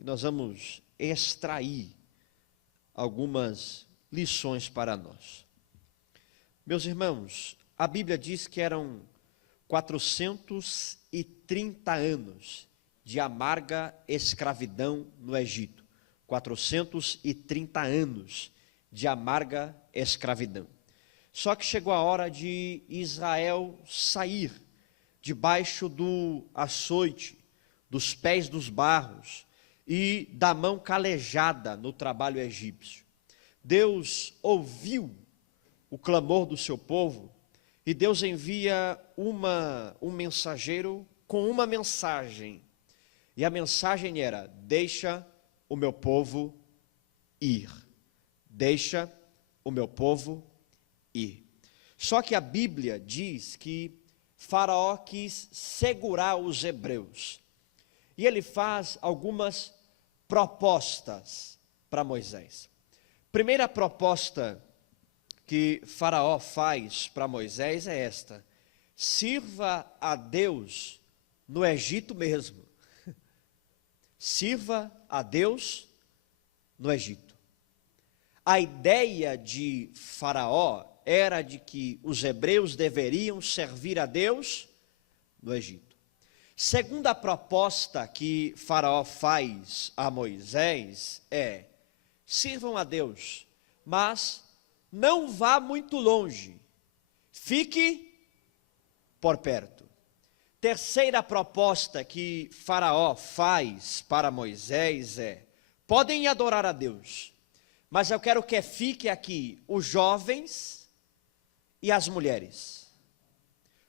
e nós vamos extrair algumas lições para nós. Meus irmãos, a Bíblia diz que eram 430 anos de amarga escravidão no Egito. 430 anos de amarga escravidão. Só que chegou a hora de Israel sair debaixo do açoite, dos pés dos barros e da mão calejada no trabalho egípcio. Deus ouviu o clamor do seu povo e Deus envia um mensageiro com uma mensagem. E a mensagem era: deixa o meu povo ir. Deixa o meu povo ir. Só que a Bíblia diz que Faraó quis segurar os hebreus. E ele faz algumas propostas para Moisés. Primeira proposta que Faraó faz para Moisés é esta: sirva a Deus no Egito mesmo. Sirva a Deus no Egito. A ideia de Faraó era de que os hebreus deveriam servir a Deus no Egito. Segunda proposta que Faraó faz a Moisés é: sirvam a Deus, mas não vá muito longe, fique por perto. Terceira proposta que Faraó faz para Moisés é: podem adorar a Deus, mas eu quero que fique aqui os jovens e as mulheres.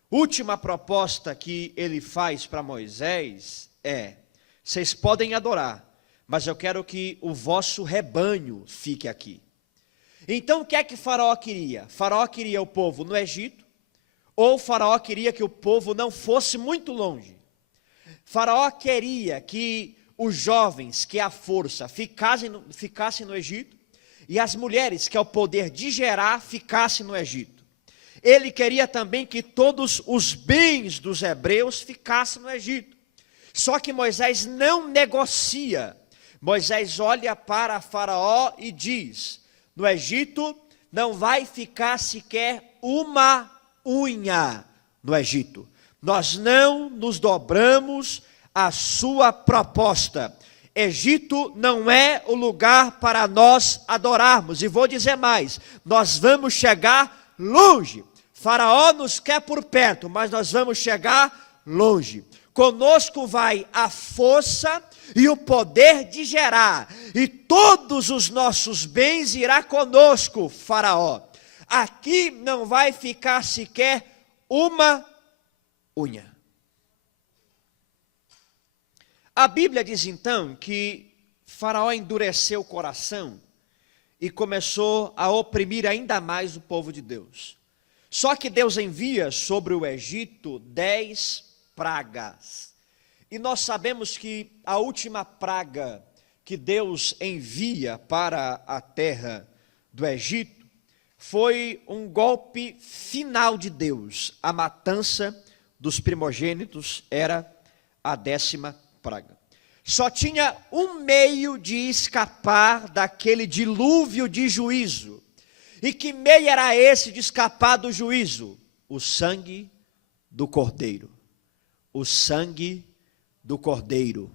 Última proposta que ele faz para Moisés é: vocês podem adorar, mas eu quero que o vosso rebanho fique aqui. Então o que é que Faraó queria? Faraó queria o povo no Egito, ou Faraó queria que o povo não fosse muito longe? Faraó queria que os jovens, que é a força, ficassem no Egito, e as mulheres, que é o poder de gerar, ficassem no Egito. Ele queria também que todos os bens dos hebreus ficassem no Egito. Só que Moisés não negocia. Moisés olha para Faraó e diz: no Egito não vai ficar sequer uma unha no Egito. Nós não nos dobramos à sua proposta. Egito não é o lugar para nós adorarmos. E vou dizer mais: nós vamos chegar longe. Faraó nos quer por perto, mas nós vamos chegar longe. Conosco vai a força e o poder de gerar, e todos os nossos bens irá conosco, Faraó. Aqui não vai ficar sequer uma unha. A Bíblia diz então que Faraó endureceu o coração e começou a oprimir ainda mais o povo de Deus. Só que Deus envia sobre o Egito 10 pragas. E nós sabemos que a última praga que Deus envia para a terra do Egito foi um golpe final de Deus. A matança dos primogênitos era a 10ª praga. Só tinha um meio de escapar daquele dilúvio de juízo. E que meio era esse de escapar do juízo? O sangue do Cordeiro. O sangue do Cordeiro.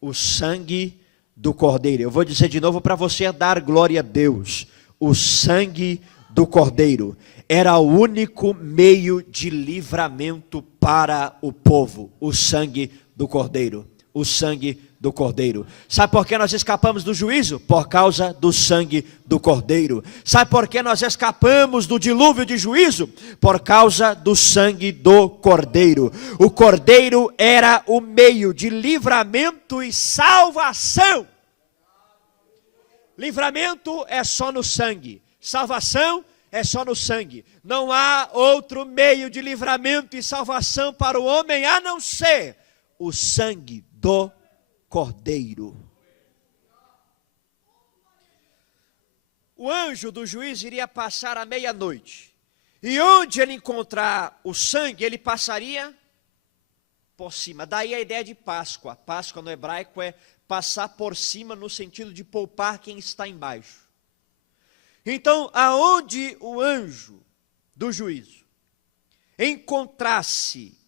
O sangue do Cordeiro. Eu vou dizer de novo para você dar glória a Deus. O sangue do Cordeiro era o único meio de livramento para o povo. O sangue do Cordeiro. O sangue do Cordeiro. Sabe por que nós escapamos do juízo? Por causa do sangue do Cordeiro. Sabe por que nós escapamos do dilúvio de juízo? Por causa do sangue do Cordeiro. O Cordeiro era o meio de livramento e salvação. Livramento é só no sangue. Salvação é só no sangue. Não há outro meio de livramento e salvação para o homem a não ser o sangue do Cordeiro. O anjo do juiz iria passar à meia-noite. E onde ele encontrar o sangue, ele passaria por cima. Daí a ideia de Páscoa. Páscoa no hebraico é passar por cima no sentido de poupar quem está embaixo. Então, aonde o anjo do juízo encontrasse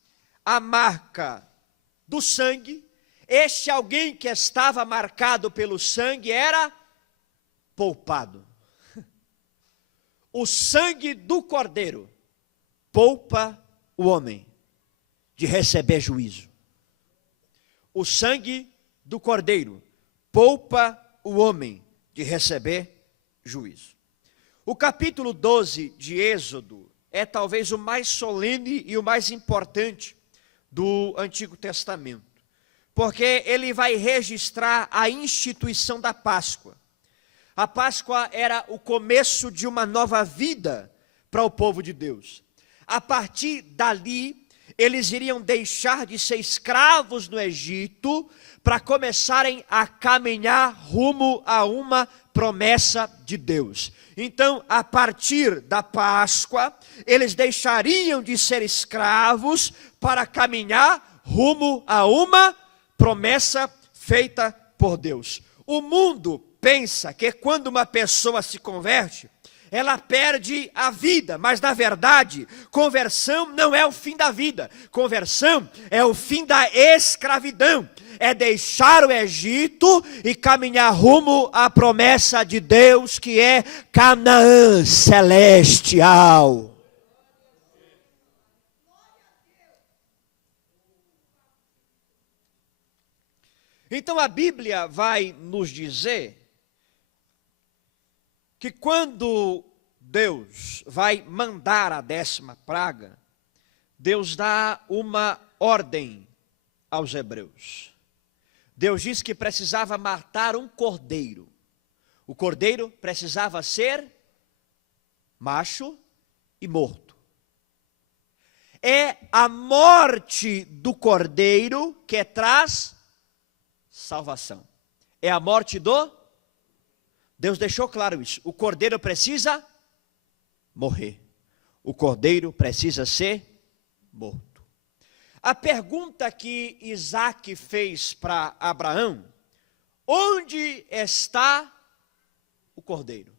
a marca do sangue, este alguém que estava marcado pelo sangue era poupado. O sangue do cordeiro poupa o homem de receber juízo. O sangue do cordeiro poupa o homem de receber juízo. O capítulo 12 de Êxodo é talvez o mais solene e o mais importante do Antigo Testamento, porque ele vai registrar a instituição da Páscoa. A Páscoa era o começo de uma nova vida para o povo de Deus. A partir dali, eles iriam deixar de ser escravos no Egito para começarem a caminhar rumo a uma promessa de Deus. Então, a partir da Páscoa, eles deixariam de ser escravos para caminhar rumo a uma promessa feita por Deus. O mundo pensa que quando uma pessoa se converte, ela perde a vida, mas na verdade, conversão não é o fim da vida, conversão é o fim da escravidão, é deixar o Egito e caminhar rumo à promessa de Deus, que é Canaã celestial. Então a Bíblia vai nos dizer que quando Deus vai mandar a 10ª praga, Deus dá uma ordem aos hebreus. Deus diz que precisava matar um cordeiro. O cordeiro precisava ser macho e morto. É a morte do cordeiro que traz salvação. É a morte do... Deus deixou claro isso. O cordeiro precisa morrer. O cordeiro precisa ser morto. A pergunta que Isaac fez para Abraão: onde está o cordeiro?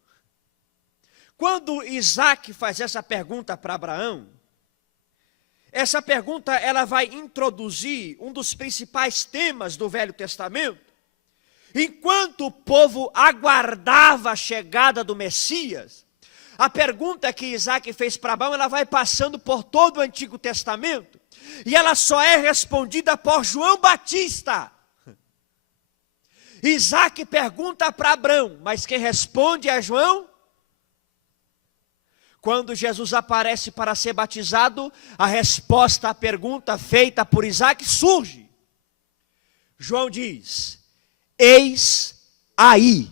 Quando Isaac faz essa pergunta para Abraão, essa pergunta ela vai introduzir um dos principais temas do Velho Testamento. Enquanto o povo aguardava a chegada do Messias, a pergunta que Isaac fez para Abraão, ela vai passando por todo o Antigo Testamento, e ela só é respondida por João Batista. Isaac pergunta para Abraão, mas quem responde é João. Quando Jesus aparece para ser batizado, a resposta à pergunta feita por Isaac surge. João diz: eis aí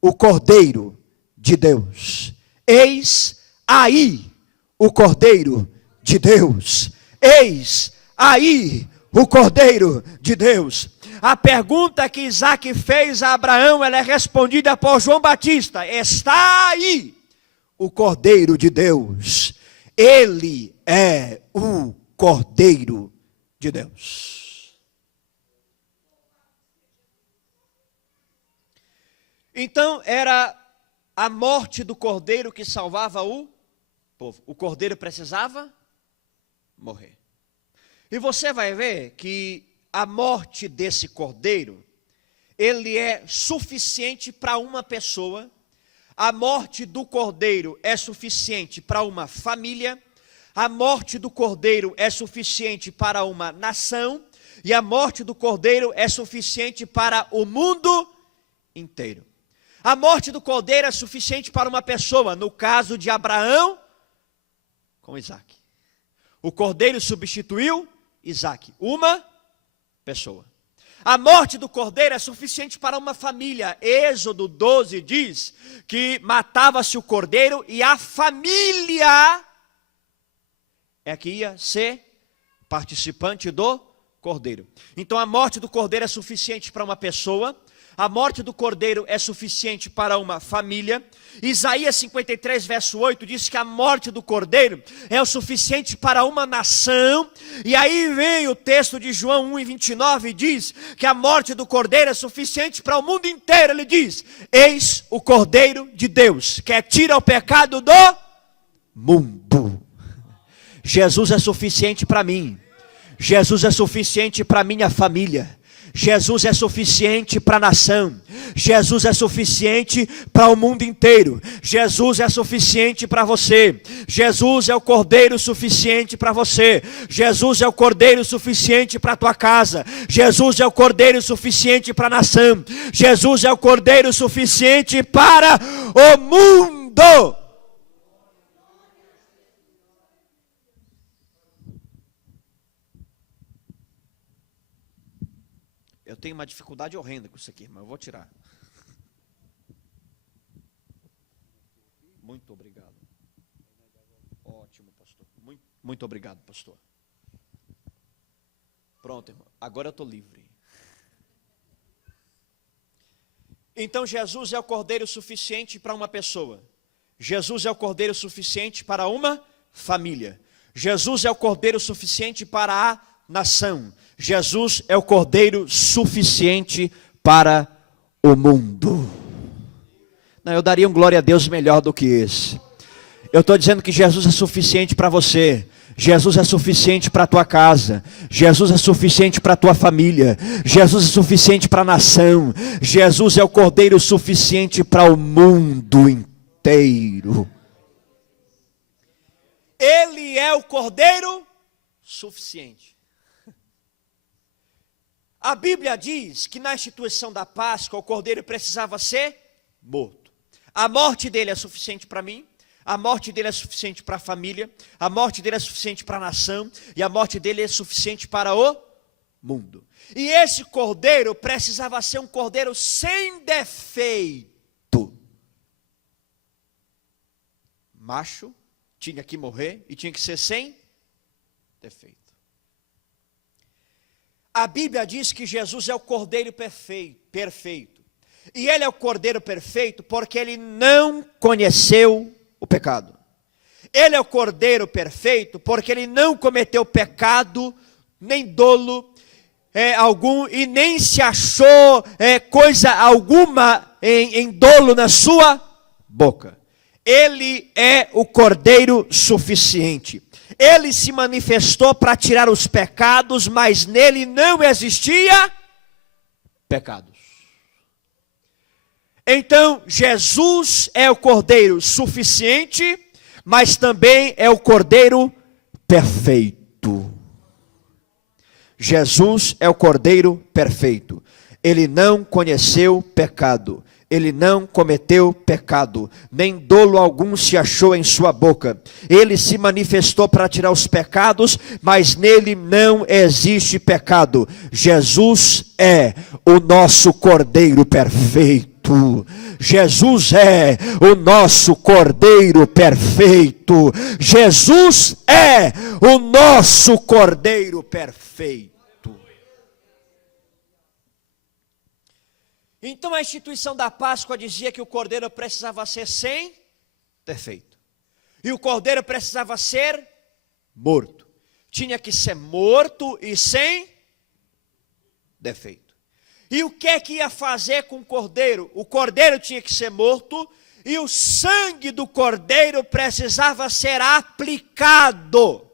o Cordeiro de Deus. Eis aí o Cordeiro de Deus. Eis aí o Cordeiro de Deus. A pergunta que Isaac fez a Abraão, ela é respondida por João Batista: está aí o Cordeiro de Deus. Ele é o Cordeiro de Deus. Então era a morte do cordeiro que salvava o povo. O cordeiro precisava morrer. E você vai ver que a morte desse cordeiro, ele é suficiente para uma pessoa. A morte do cordeiro é suficiente para uma família. A morte do cordeiro é suficiente para uma nação. E a morte do cordeiro é suficiente para o mundo inteiro. A morte do cordeiro é suficiente para uma pessoa, no caso de Abraão com Isaac. O cordeiro substituiu Isaac, uma pessoa. A morte do cordeiro é suficiente para uma família. Êxodo 12 diz que matava-se o cordeiro e a família é que ia ser participante do cordeiro. Então a morte do cordeiro é suficiente para uma pessoa. a morte do cordeiro é suficiente para uma família. Isaías 53, verso 8, diz que a morte do cordeiro é o suficiente para uma nação. E aí vem o texto de João 1:29 e diz que a morte do cordeiro é suficiente para o mundo inteiro. Ele diz: eis o cordeiro de Deus, que tira o pecado do mundo. Jesus é suficiente para mim. Jesus é suficiente para minha família. Jesus é suficiente para a nação. Jesus é suficiente para o mundo inteiro. Jesus é suficiente para você. Jesus é o cordeiro suficiente para você. Jesus é o cordeiro suficiente para a tua casa. Jesus é o cordeiro suficiente para a nação. Jesus é o cordeiro suficiente para o mundo. Eu tenho uma dificuldade horrenda com isso aqui, mas eu vou tirar. Muito obrigado. Ótimo, pastor. Muito obrigado, pastor. Pronto, irmão. Agora eu estou livre. Então Jesus é o cordeiro suficiente para uma pessoa. Jesus é o cordeiro suficiente para uma família. Jesus é o cordeiro suficiente para a nação. Jesus é o cordeiro suficiente para o mundo. Não, eu daria um glória a Deus melhor do que esse. Eu estou dizendo que Jesus é suficiente para você. Jesus é suficiente para a tua casa. Jesus é suficiente para a tua família. Jesus é suficiente para a nação. Jesus é o cordeiro suficiente para o mundo inteiro. Ele é o cordeiro suficiente. A Bíblia diz que na instituição da Páscoa o cordeiro precisava ser morto. A morte dele é suficiente para mim, a morte dele é suficiente para a família, a morte dele é suficiente para a nação e a morte dele é suficiente para o mundo. E esse cordeiro precisava ser um cordeiro sem defeito. Macho, tinha que morrer e tinha que ser sem defeito. A Bíblia diz que Jesus é o cordeiro perfeito. E ele é o cordeiro perfeito porque ele não conheceu o pecado. Ele é o cordeiro perfeito porque ele não cometeu pecado, nem dolo algum, e nem se achou coisa alguma em dolo na sua boca. Ele é o cordeiro suficiente. Ele se manifestou para tirar os pecados, mas nele não existia pecados. Então, Jesus é o cordeiro suficiente, mas também é o cordeiro perfeito. Jesus é o cordeiro perfeito. Ele não conheceu pecado. Ele não cometeu pecado, nem dolo algum se achou em sua boca. Ele se manifestou para tirar os pecados, mas nele não existe pecado. Jesus é o nosso cordeiro perfeito. Jesus é o nosso cordeiro perfeito. Jesus é o nosso cordeiro perfeito. Então a instituição da Páscoa dizia que o cordeiro precisava ser sem defeito. E o cordeiro precisava ser morto. Tinha que ser morto e sem defeito. E o que é que ia fazer com o cordeiro? O cordeiro tinha que ser morto e o sangue do cordeiro precisava ser aplicado.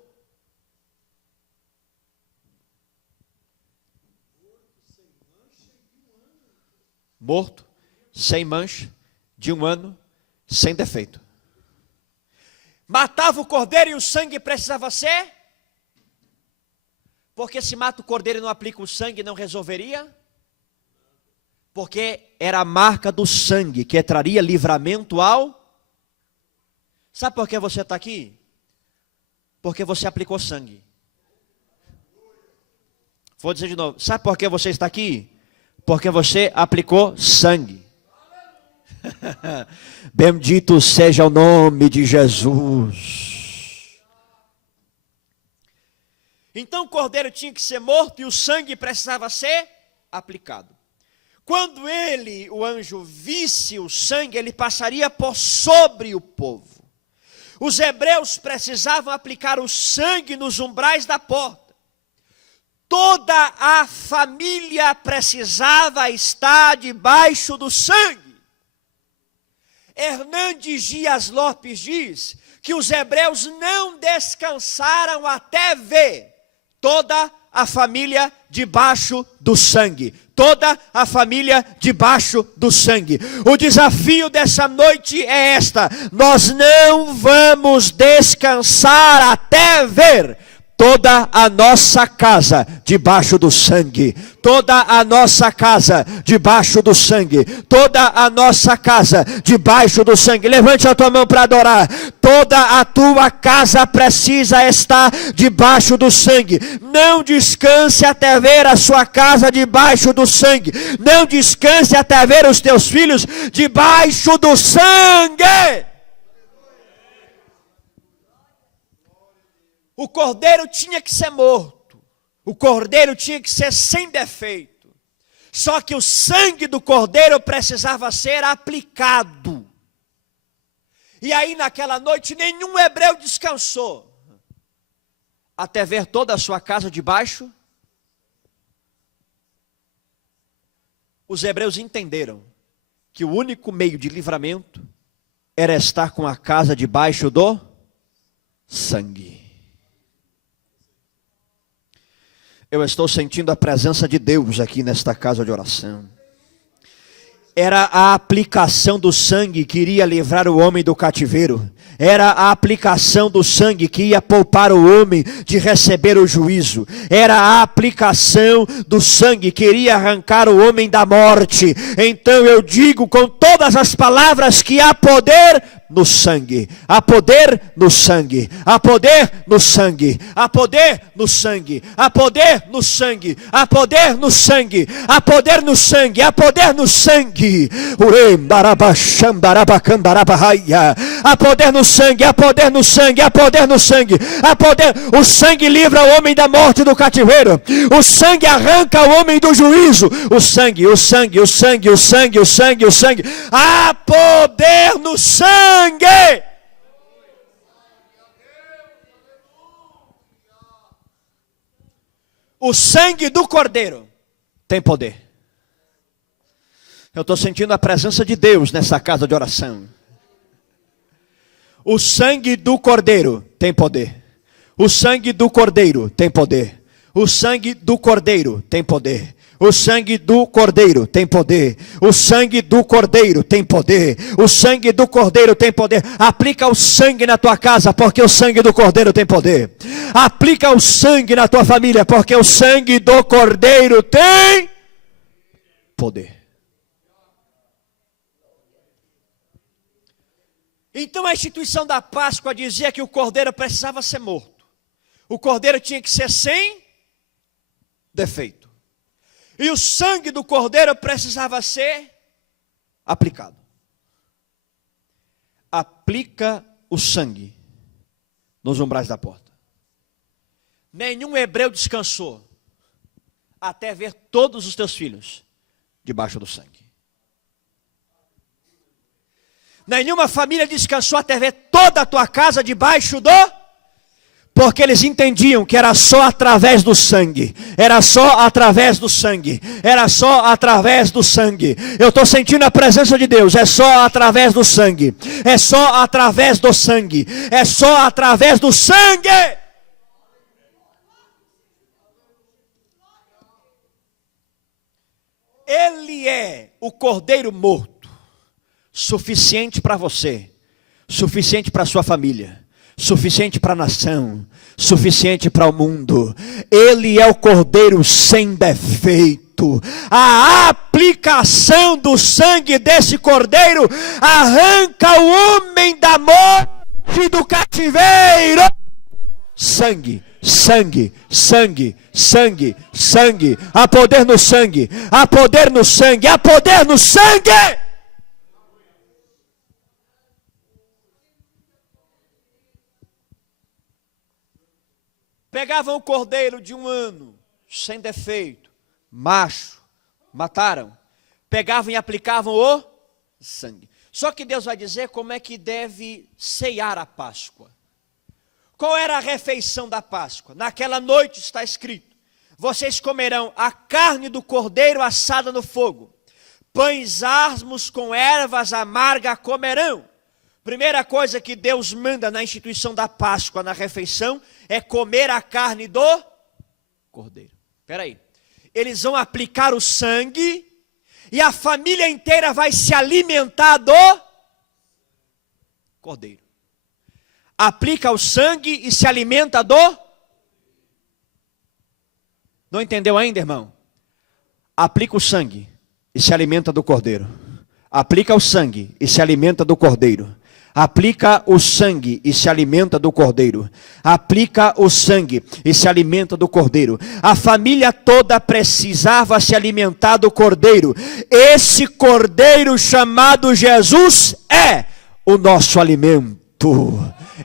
Morto, sem mancha, de 1 ano, sem defeito. Matava o cordeiro e o sangue precisava ser? Porque se mata o cordeiro e não aplica o sangue, não resolveria? Porque era a marca do sangue que traria livramento ao... Sabe por que você está aqui? Porque você aplicou sangue. Vou dizer de novo. Sabe por que você está aqui? Porque você aplicou sangue. Bendito seja o nome de Jesus. Então o cordeiro tinha que ser morto e o sangue precisava ser aplicado. Quando ele, o anjo, visse o sangue, ele passaria por sobre o povo. Os hebreus precisavam aplicar o sangue nos umbrais da porta. Toda a família precisava estar debaixo do sangue. Hernandes Dias Lopes diz que os hebreus não descansaram até ver toda a família debaixo do sangue. Toda a família debaixo do sangue. O desafio dessa noite é esta: nós não vamos descansar até ver toda a nossa casa debaixo do sangue. Toda a nossa casa debaixo do sangue. Toda a nossa casa debaixo do sangue. Levante a tua mão para adorar. Toda a tua casa precisa estar debaixo do sangue. Não descanse até ver a sua casa debaixo do sangue. Não descanse até ver os teus filhos debaixo do sangue. O cordeiro tinha que ser morto. O cordeiro tinha que ser sem defeito. Só que o sangue do cordeiro precisava ser aplicado. E aí naquela noite nenhum hebreu descansou, até ver toda a sua casa debaixo. Os hebreus entenderam que o único meio de livramento era estar com a casa debaixo do sangue. Eu estou sentindo a presença de Deus aqui nesta casa de oração. Era a aplicação do sangue que iria livrar o homem do cativeiro. Era a aplicação do sangue que ia poupar o homem de receber o juízo. Era a aplicação do sangue que iria arrancar o homem da morte. Então eu digo com todas as palavras que há poder no sangue, há poder no sangue, há poder no sangue, há poder no sangue, há poder no sangue, há poder no sangue, há poder no sangue, há poder no sangue. Há poder no sangue, há poder no sangue, há poder no sangue, há poder. O sangue livra o homem da morte e do cativeiro. O sangue arranca o homem do juízo. O sangue, o sangue, o sangue, o sangue, o sangue, o sangue. Há poder no sangue. O sangue do cordeiro tem poder. Eu estou sentindo a presença de Deus nessa casa de oração. O sangue do cordeiro tem poder. O sangue do cordeiro tem poder. O sangue do cordeiro tem poder. O sangue do cordeiro tem poder. O sangue do cordeiro tem poder. O sangue do cordeiro tem poder. Aplica o sangue na tua casa, porque o sangue do cordeiro tem poder. Aplica o sangue na tua família, porque o sangue do cordeiro tem poder. Então a instituição da Páscoa dizia que o cordeiro precisava ser morto. O cordeiro tinha que ser sem defeito. E o sangue do cordeiro precisava ser aplicado. Aplica o sangue nos umbrais da porta. Nenhum hebreu descansou até ver todos os teus filhos debaixo do sangue. Nenhuma família descansou até ver toda a tua casa debaixo do... Porque eles entendiam que era só através do sangue. Era só através do sangue. Era só através do sangue. Eu estou sentindo a presença de Deus. É só através do sangue. É só através do sangue. É só através do sangue. Ele é o cordeiro morto. Suficiente para você. Suficiente para a sua família. Suficiente para a nação, suficiente para o mundo. Ele é o cordeiro sem defeito. A aplicação do sangue desse cordeiro arranca o homem da morte e do cativeiro. Sangue, sangue, sangue, sangue, sangue. Há poder no sangue, há poder no sangue, há poder no sangue. Pegavam o cordeiro de 1 ano, sem defeito, macho, mataram. pegavam e aplicavam o sangue. Só que Deus vai dizer como é que deve ceiar a Páscoa. Qual era a refeição da Páscoa? Naquela noite está escrito: vocês comerão a carne do cordeiro assada no fogo, pães asmos com ervas amargas comerão. Primeira coisa que Deus manda na instituição da Páscoa, na refeição, é comer a carne do cordeiro. Espera aí. Eles vão aplicar o sangue e a família inteira vai se alimentar do cordeiro. Aplica o sangue e se alimenta do... Não entendeu ainda, irmão? Aplica o sangue e se alimenta do cordeiro. Aplica o sangue e se alimenta do cordeiro. Aplica o sangue e se alimenta do cordeiro. Aplica o sangue e se alimenta do cordeiro. A família toda precisava se alimentar do cordeiro. Esse cordeiro chamado Jesus é o nosso alimento.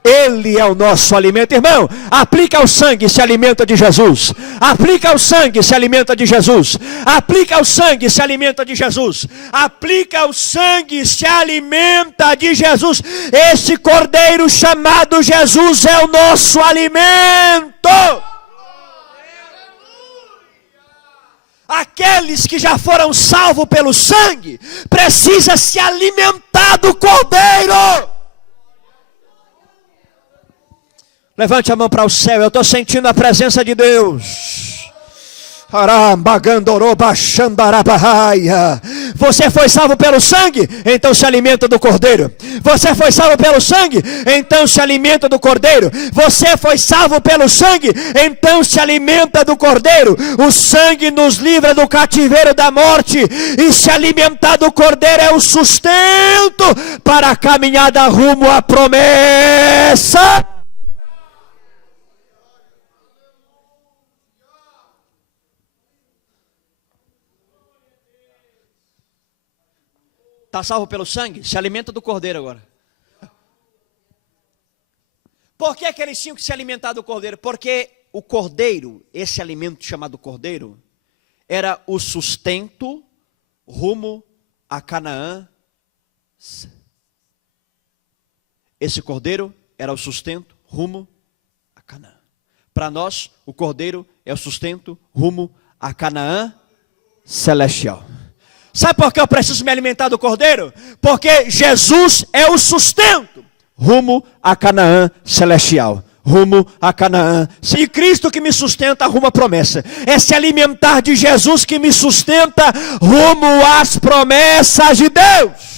Ele é o nosso alimento. Irmão, aplica o sangue e se alimenta de Jesus. Aplica o sangue e se alimenta de Jesus. Aplica o sangue e se alimenta de Jesus. Aplica o sangue e se alimenta de Jesus. Esse cordeiro chamado Jesus é o nosso alimento. Aqueles que já foram salvos pelo sangue precisam se alimentar do cordeiro. Levante a mão para o céu, eu estou sentindo a presença de Deus. Você foi salvo pelo sangue, então se alimenta do cordeiro. Você foi salvo pelo sangue, então se alimenta do cordeiro. Você foi salvo pelo sangue, então se alimenta do cordeiro. O sangue nos livra do cativeiro da morte, e se alimentar do cordeiro é o sustento para a caminhada rumo à promessa. Está salvo pelo sangue? Se alimenta do cordeiro agora. Por que eles tinham que se alimentar do cordeiro? Porque o cordeiro, esse alimento chamado cordeiro, era o sustento rumo a Canaã. Esse cordeiro era o sustento rumo a Canaã. Para nós, o cordeiro é o sustento rumo a Canaã celestial. Sabe por que eu preciso me alimentar do cordeiro? Porque Jesus é o sustento rumo a Canaã celestial. Rumo a Canaã. E Cristo que me sustenta rumo à promessa. É se alimentar de Jesus que me sustenta rumo às promessas de Deus.